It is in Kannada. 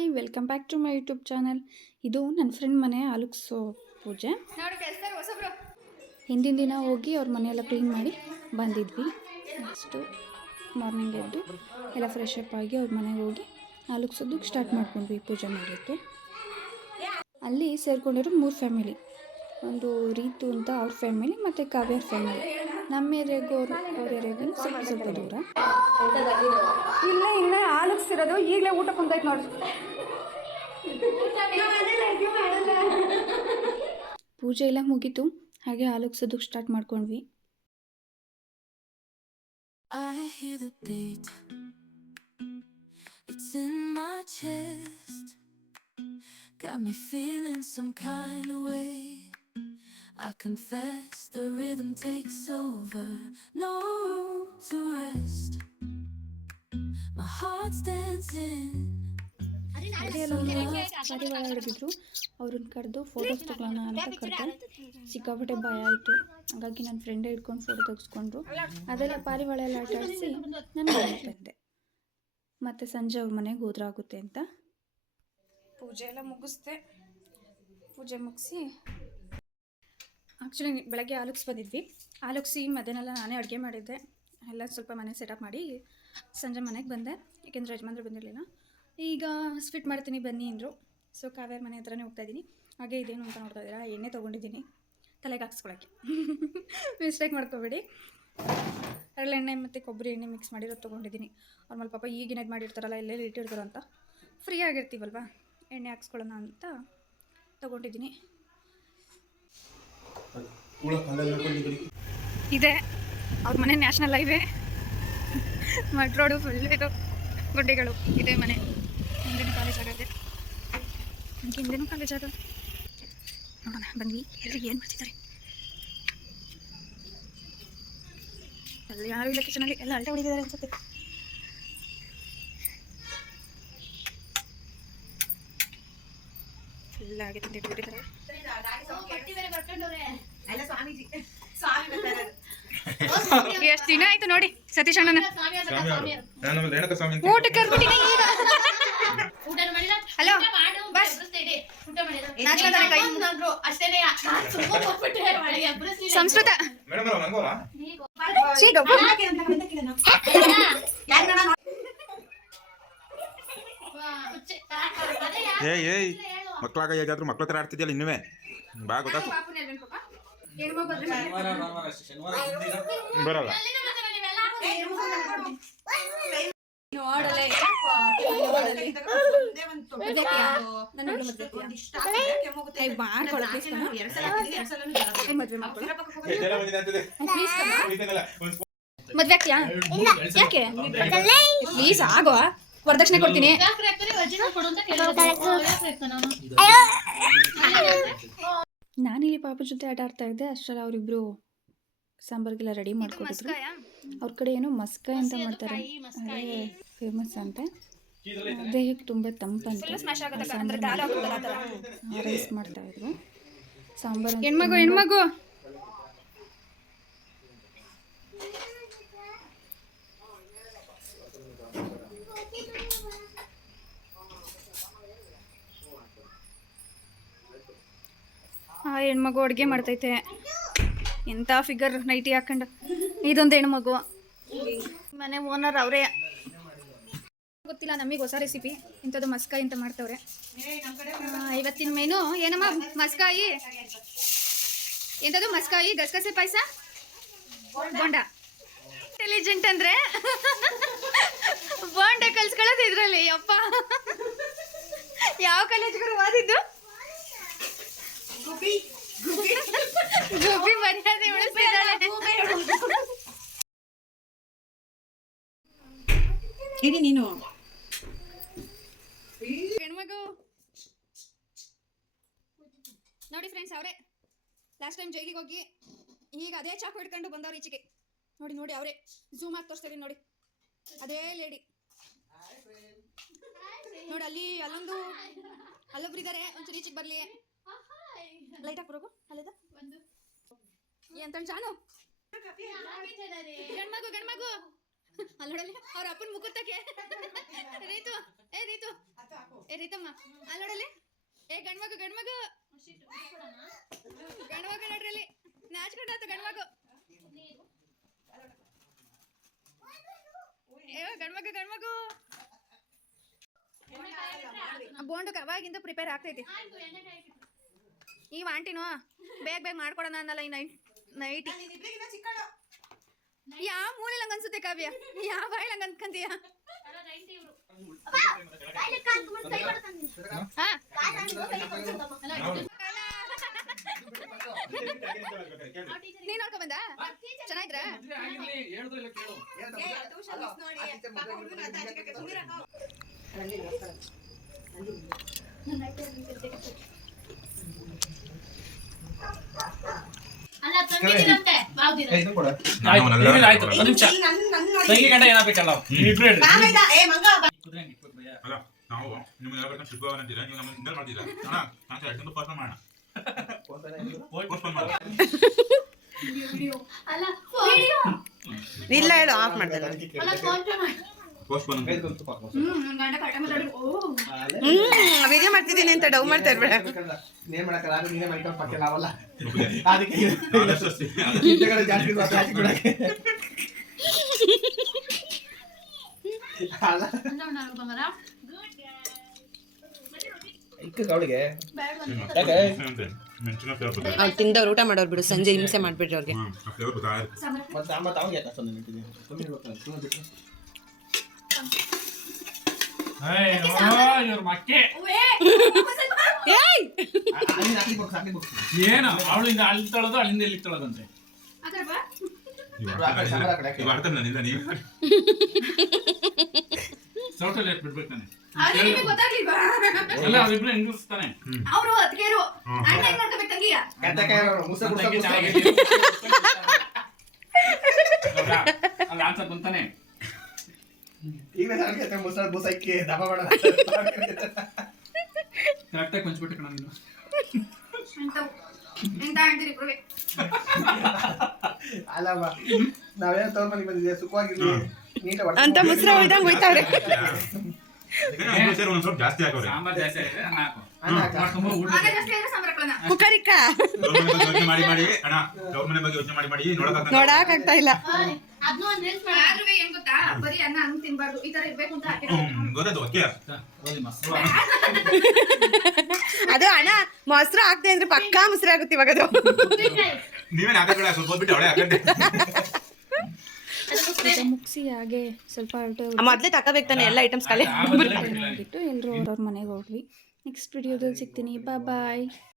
Hi welcome back to my YouTube channel. ಇದು ನನ್ನ ಫ್ರೆಂಡ್ ಮನೆ ಅಲುಕ್ಸೋ ಪೂಜೆ. ಹಿಂದಿನ ದಿನ ಹೋಗಿ ಅವ್ರ ಮನೆಯೆಲ್ಲ ಕ್ಲೀನ್ ಮಾಡಿ ಬಂದಿದ್ವಿ. ನೆಕ್ಸ್ಟು ಮಾರ್ನಿಂಗ್ ಎದ್ದು ಎಲ್ಲ ಫ್ರೆಶ್ ಅಪ್ ಆಗಿ ಅವ್ರ ಮನೆಗೆ ಹೋಗಿ ಆಲುಕ್ಸೋದಕ್ಕೆ ಸ್ಟಾರ್ಟ್ ಮಾಡ್ಕೊಂಡ್ವಿ ಪೂಜೆ ಮಾಡಲಿಕ್ಕೆ. ಅಲ್ಲಿ ಸೇರಿಕೊಂಡಿರೋ ಮೂರು ಫ್ಯಾಮಿಲಿ ಒಂದು ರೀತು ಅಂತ ಅವ್ರ ಫ್ಯಾಮಿಲಿ ಮತ್ತು ಕಾವ್ಯ ಫ್ಯಾಮಿಲಿ ನಮ್ಮ ಏರಿಯಾಗೂ ಅವರು ಅವ್ರ ಏರಿಯಾಗೂ ಸ್ವಲ್ಪ ಸ್ವಲ್ಪ ದೂರ. ಇಲ್ಲ ಇಲ್ಲ ಆಲೋಚಿಸಿರೋದು ಈಗಲೇ ಊಟ ಕುಂತೈತೆ ನೋಡ್ರಿ ಪೂಜೆ ಎಲ್ಲ ಮುಗೀತು ಹಾಗೆ ಆಲೋಗ್ಸೋದಕ್ಕೆ ಸ್ಟಾರ್ಟ್ ಮಾಡ್ಕೊಂಡ್ವಿ I hear the beat. It's in my chest. Got me feeling some kind of way. I confess the rhythm takes over. No room to rest. Heart's dancing. ಪಾರಿವಾಳ ಹಿಡಿದಿದ್ರು ಅವ್ರನ್ನ ಕರೆದು ಫೋಟೋಸ್ ತಗೊಳ್ಳೋಣ ಅಂತ ಕರೆದೆ. ಸಿಕ್ಕಾಪಟ್ಟೆ ಭಯ ಆಯಿತು. ಹಾಗಾಗಿ ನನ್ನ ಫ್ರೆಂಡೇ ಹಿಡ್ಕೊಂಡು ಫೋಟೋ ತೆಗೆಸ್ಕೊಂಡ್ರು. ಅದೆಲ್ಲ ಪಾರಿವಾಳ ಎಲ್ಲ ಆಟ ಆಡಿಸಿ ನಾನು ಬಂದೆ. ಮತ್ತು ಸಂಜೆ ಅವ್ರ ಮನೆಗೆ ಹೋದ್ರಾಗುತ್ತೆ ಅಂತ. ಪೂಜೆ ಎಲ್ಲ ಮುಗಿಸ್ದೆ. ಪೂಜೆ ಮುಗಿಸಿ ಆ್ಯಕ್ಚುಲಿ ಬೆಳಗ್ಗೆ ಆಲುಕ್ಸ್ ಬಂದಿದ್ವಿ. ಆಲಕ್ಸಿ ಮಧ್ಯಾಹ್ನ ನಾನೇ ಅಡುಗೆ ಮಾಡಿದ್ದೆ. ಎಲ್ಲ ಸ್ವಲ್ಪ ಮನೆ ಸೆಟಪ್ ಮಾಡಿ ಸಂಜೆ ಮನೆಗೆ ಬಂದೆ ಏಕೆಂದರೆ ಯಜಮಾನ್ರು ಬಂದಿರಲಿಲ್ಲ. ಈಗ ಸ್ವೀಟ್ ಮಾಡ್ತೀನಿ ಬನ್ನಿ ಅಂದರು. ಸೊ ಕಾವೇರಿ ಮನೆ ಹತ್ರನೇ ಹೋಗ್ತಾ ಇದ್ದೀನಿ. ಹಾಗೆ ಇದೇನು ಅಂತ ನೋಡ್ತಾ ಇದ್ದೀರಾ? ಎಣ್ಣೆ ತೊಗೊಂಡಿದ್ದೀನಿ. ತಲೆಗೆ ಹಾಕ್ಸ್ಕೊಳಕ್ಕೆ. ಮಿಸ್ಟೇಕ್ ಮಾಡ್ಕೋಬೇಡಿ. ಎಣ್ಣೆ ಮತ್ತು ಕೊಬ್ಬರಿ ಎಣ್ಣೆ ಮಿಕ್ಸ್ ಮಾಡಿರೋದು ತೊಗೊಂಡಿದ್ದೀನಿ. ನಾರ್ಮಲ್ ಪಾಪ ಈಗಿನ ಇದು ಮಾಡಿರ್ತಾರಲ್ಲ ಎಲ್ಲೆಲ್ಲಿ ಇಟ್ಟಿರ್ತಾರೋ ಅಂತ. ಫ್ರೀ ಆಗಿರ್ತೀವಲ್ವ? ಎಣ್ಣೆ ಹಾಕ್ಸ್ಕೊಳ್ಳೋಣ ಅಂತ ತೊಗೊಂಡಿದ್ದೀನಿ. ಇದೆ. ಅವ್ರ ಮನೆ national highway. Mud road full ಇದು ಗುಡ್ಡೆಗಳು. ಇದೆ ಮನೆ. ಹಿಂದಿನ ಕಾಲೇಜ್ ಆಗಿದೆ ಹಿಂದಿನ ಕಾಲೇಜ್ ಆಗ ನೋಡೋಣ ಬಂದ್ವಿ ಎಲ್ರಿಗೆ ಏನು ಮಾಡ್ತಿದ್ದಾರೆ? ಅಲ್ಲಿ ಯಾರು ಇಲ್ಲ ಕಿಚನಲ್ಲಿ ಎಲ್ಲ ಅಲ್ಟ ಹೊಡಿತಿದ್ದಾರೆ ಅನ್ಸುತ್ತೆ. ಫುಲ್ ಆಗಿ ಸ್ವಾಮಿ ಇಟ್ಬಿಟ್ಟಿದ್ದಾರೆ ಎಷ್ಟು ದಿನ ಆಯ್ತು ನೋಡಿ ಸತೀಶ್ ಅಣ್ಣನ? ಊಟಕ್ಕೆ ಕರ್ಬಿಟ್ಟಿನಿ ಈಗ. ಹಲೋ ಬಸ್ ಸಂಸ್ಕೃತ. ಏಯ್ ಏಯ್. ಮಕ್ಕಳಾಗ ಹೇಗಾದ್ರು ಮಕ್ಳ ಹತ್ರ ಆಡ್ತಿದ್ಯಲ್ಲ ಇನ್ನುವೇ? ಬಾ ಗೊತ್ತಾಯ್ತು ಬರಲ್ಲ. ಮದ್ವೆ ಆಗ್ತೀಯಾ ಯಾಕೆ? ಪ್ಲೀಸ್ ಆಗೋ. ವರದಕ್ಷಿಣೆ ಕೊಡ್ತೀನಿ. ಪಾಪ ಜೊತೆ ಆಟ ಆಡ್ತಾ ಇದ್ದೆ ಅಷ್ಟರಲ್ಲಿ ಅವರಿಬ್ರು ಸಾಂಬಾರ್ಗೆಲ್ಲ ರೆಡಿ ಮಾಡ್ಕೊಟ್ಟಿದ್ರು. ಅವ್ರ ಕಡೆ ಏನೋ ಮಸ್ಕಾಯ್ ಅಂತ ಮಾಡ್ತಾರೆ. ಫೇಮಸ್ ಅಂತೆ. ದೇಹಕ್ಕೆ ತುಂಬ ತಂಪಂತೆ ರೈಸ್ ಮಾಡ್ತಾ ಇದ್ರು. ಸಾಂಬಾರ್ ಹೆಣ್ಮಗು ಹೆಣ್ಮಗು! ಆ ಹೆಣ್ಮಗು ಅಡುಗೆ ಮಾಡ್ತೈತೆ. ಎಂಥ ಫಿಗರ್ ನೈಟಿ ಹಾಕೊಂಡು. ಇದೊಂದು ಹೆಣ್ಮಗು. ಮನೆ ಓನರ್ ಅವರೇ. ಗೊತ್ತಿಲ್ಲ ನಮಗೆ ಹೊಸ ರೆಸಿಪಿ ಇಂಥದ್ದು ಮಸ್ಕಾಯಿ ಅಂತ ಮಾಡ್ತವ್ರೆ. ಇವತ್ತಿನ ಮೇನು ಏನಮ್ಮ? ಮಸ್ಕಾಯಿ? ಎಂಥದ್ದು ಮಸ್ಕಾಯಿ? ಗಸಗಸೆ ಪಾಯಸ? ಬೋಂಡ. ಇಂಟೆಲಿಜೆಂಟ್ ಅಂದ್ರೆ ಬೋಂಡ ಕಲ್ಸ್ಕೊಳ್ಳೋದು ಇದ್ರಲ್ಲಿ, ಅಪ್ಪ. ಯಾವ ಕಾಲೇಜ್ಗಳು ಓದಿದ್ದು? ಗುಬ್ಬಿ ಇಡಿ ನೀನು. ಹೆಣ್ಮಗು. ನೋಡಿ ಫ್ರೆಂಡ್ಸ್ ಅವರೇ ಲಾಸ್ಟ್ ಟೈಮ್ ಜೈಲಿಗೆ ಹೋಗಿ ಈಗ ಅದೇ ಚಾಕು ಹಿಡ್ಕೊಂಡು ಬಂದವ್ರು ಈಚೆಗೆ. ನೋಡಿ ನೋಡಿ ಅವರೇ ಝೂಮ್ ಆಗಿ ತೋರಿಸ್ತಾರೆ ನೋಡಿ. ಅದೇ ಲೇಡಿ ನೋಡಿ ಅಲ್ಲಿ ಅಲ್ಲೊಂದು ಅಲ್ಲೊಬ್ರು ಇದ್ದಾರೆ ಒಂಚೂರು ಈಚೆಗೆ ಬರಲಿ. ಲೈಟ್ ಹಾಕ್ಬರೋಗು ಅಲ್ಲಿದ? ಎಂತ ಜಾನು ಗಂಡ್ಮಗು ಗಂಡ್ಮಗು. ಅಲ್ಲೋಡಲಿ ನೋಡಲ್ಲಿ ಅವ್ರ ಅಪ್ಪನ ಮುಖತ್ತಕ್ಕೆ. ರೀತು, ಏ ರೀತು. ಏ ರೀತಮ್ಮ ಅಲ್ಲೋಡಲಿ ಏ ಗಂಡ್ಮಗು ಗಂಡ್ಮಗು. ಗಂಡ್ಮಗು ನೋಡ್ರಿ ಅಲ್ಲಿ ನಾಚ್ಕೊಂಡಾತು ಗಂಡ್ಮಗು. ಏ, ಗಂಡ್ಮಗು ಗಂಡ್ಮಗು. ಬೋಂಡು ಅವಾಗಿಂದ ಪ್ರಿಪೇರ್ ಆಗ್ತೈತಿ. ಈ ಆಂಟಿನೋ? ಬೇಗ ಬೇಗ ಮಾಡ್ಕೊಡೋಣ ಅನ್ನಲ್ಲ ಈ ನೈಟ್. ನೈಟಿ ಯಾವ ಮೂಲೆಲ್ಲ ಹಂಗ ಅನ್ಸುತ್ತೆ ಕಾವ್ಯ? ಯಾವ ಬಾಯಿಲ್ ಹಂಗ ಅನ್ಕಂತೀಯ ಹಾ? ನೀನ್ ನೋಡ್ಕೊ ಬಂದ? ಚೆನ್ನಾಗಿದ್ರ? ಆಯ್ತು ಇಲ್ಲ, ಆಯ್ತು ಒಂದ್ ನಿಮಿಷ ತಂಗಿ ಗಂಡ ಏನಾಗಬೇಕಲ್ಲ ಇಬ್ರು ಹೇಳ್ರಿ ಕುದುರೆ ಹಂಗೆ ಕೂತ್ ಭಯ್ಯ. ಅಲ್ಲ ನಾವು ನಿಮ್ಗೆ ಹೇಳ್ಬೇಕಂತ ಶಿಲ್ಪವನ್ ಅಂತೀರಾ ನೀವು ನಮ್ಮನ್ನ ಹಿಂದೆ ಮಾಡ್ತೀರಾ ಅಣ್ಣ ನಾನು ಎರಡು ಪರ್ಸನ್ ಮಾಡೋಣ ಪೋಸ್ಟ್ಪೋನ್ ಮಾಡಿ ಅಲ್ಲ ವಿಡಿಯೋ ಇಲ್ಲ ಹೇಳು ಆಫ್ ಮಾಡ್ತಾರೆ ವಿಡಿಯೋ ಮಾಡ್ತಿದ್ದೀನಿ ಅಂತ ಡೌ ಮಾಡ್ತಾ ಇರ್ಬೇಡ ಅದು ನೀನೇ ಮೈಕಲ್ ಪಕ್ಕ. ಅದಕ್ಕೆ. ಹಿಂದೆಗಡೆ ಜಾಸ್ತಿ. ಹಾಕಿ ಬಿಡಕ್ಕೆ. ಅವಳಿಗೆ. ತಿಂದವ್ರು ಊಟ ಮಾಡೋರು ಬಿಡು ಸಂಜೆ ಹಿಂಸೆ ಮಾಡ್ಬಿಡ್ರಿ ಅವ್ರಿಗೆ. ಏನು? ಅವಳಿಂದ ಅಲ್ಲಿ ತಳೋದು ಅಲ್ಲಿಂದ ಇಲ್ಲಿ ತಳೋದಂತೆ? ಸೌಟಲ್ಲಿ ಬಿಡ್ಬೇಕು ತಾನೆ ಅವರು ಅತ್ತಿಗೆರು. ಅಣ್ಣ ಹೆಂಗ್ ತಂಗಿಯ? ತಂಗಿ ಚೆನ್ನಾಗಿದೆ. ಆನ್ಸರ್ ಬಂತಾನೆ. ಈಗ ನನಗೆ ಮುಸ ಮುಸ ಇಕ್ಕಿ ದಬ ಮಾಡ. ಕರೆಕ್ಟಾಗಿ ಕೊಂಚ್ಬಿಟ್ಟು ಕಣ ನೀನು. ಅಲ್ಲಮ್ಮ ನಾವೇನು ಮನೆಗೆ ಬಂದಿದ್ದೀವಿ ಸುಖವಾಗಿರ್ಲಿ ಅಂತ ಮುಸ್ರ ಹೋಯ್ದಂಗ್ ಹೋಯ್ತಾವ್ರೆ. ಈಗ ನಾವು ಸ್ವಲ್ಪ ಜಾಸ್ತಿ ಹಾಕೋರಿ ಸಾಂಬಾರ್ ಜಾಸ್ತಿ ಹಾಕು. ಯೋಚನೆ ಮಾಡಿ ಮಾಡಿ ಅಣ್ಣ ಮನೆ ಬಗ್ಗೆ ಯೋಚನೆ ಮಾಡಿ ಮಾಡಿ ನೋಡಕ್ ನೋಡಕ್ ಆಗ್ತಾ ಇಲ್ಲ ಅದನ್ನೂ ಒಂದ್ ರೀಲ್ಸ್ ಮಾಡಿ ಆದ್ರೂ ಏನ್ ಗೊತ್ತಾ ಬರೀ ಅನ್ನ ಹಂಗ್ ತಿನ್ಬಾರ್ದು ಈ ಇರ್ಬೇಕು ಅಂತ ಹಾಕಿರೋದು ಗೊತ್ತಾಯ್ತು ಓಕೆ ಅದು ಅಣ್ಣ ಮೊಸರು ಹಾಕ್ದೆ ಅಂದ್ರೆ ಪಕ್ಕಾ ಮೊಸರು ಆಗುತ್ತೆ ಇವಾಗ ಅದು ನೀವೇನ್ ಹಾಕಬೇಡ ಸ್ವಲ್ಪ ಹೊತ್ಬಿಟ್ಟು ಅವಳೆ ಹಾಕಂಡೆ ಮುಗಿಸಿ ಹಾಗೆ ಸ್ವಲ್ಪ ಹೊರಟು ಮೊದ್ಲೇ ತಗೋಬೇಕು ತಾನೆ ಎಲ್ಲ ಐಟಮ್ಸ್ ಖಾಲಿ ಬಿಟ್ಟು. ಎಲ್ಲರೂ ಅವ್ರವ್ರ ಮನೆಗೆ ಹೋಗ್ವಿ ನೆಕ್ಸ್ಟ್ ವಿಡಿಯೋದಲ್ಲಿ ಸಿಗ್ತೀನಿ ಬಾ ಬಾಯ್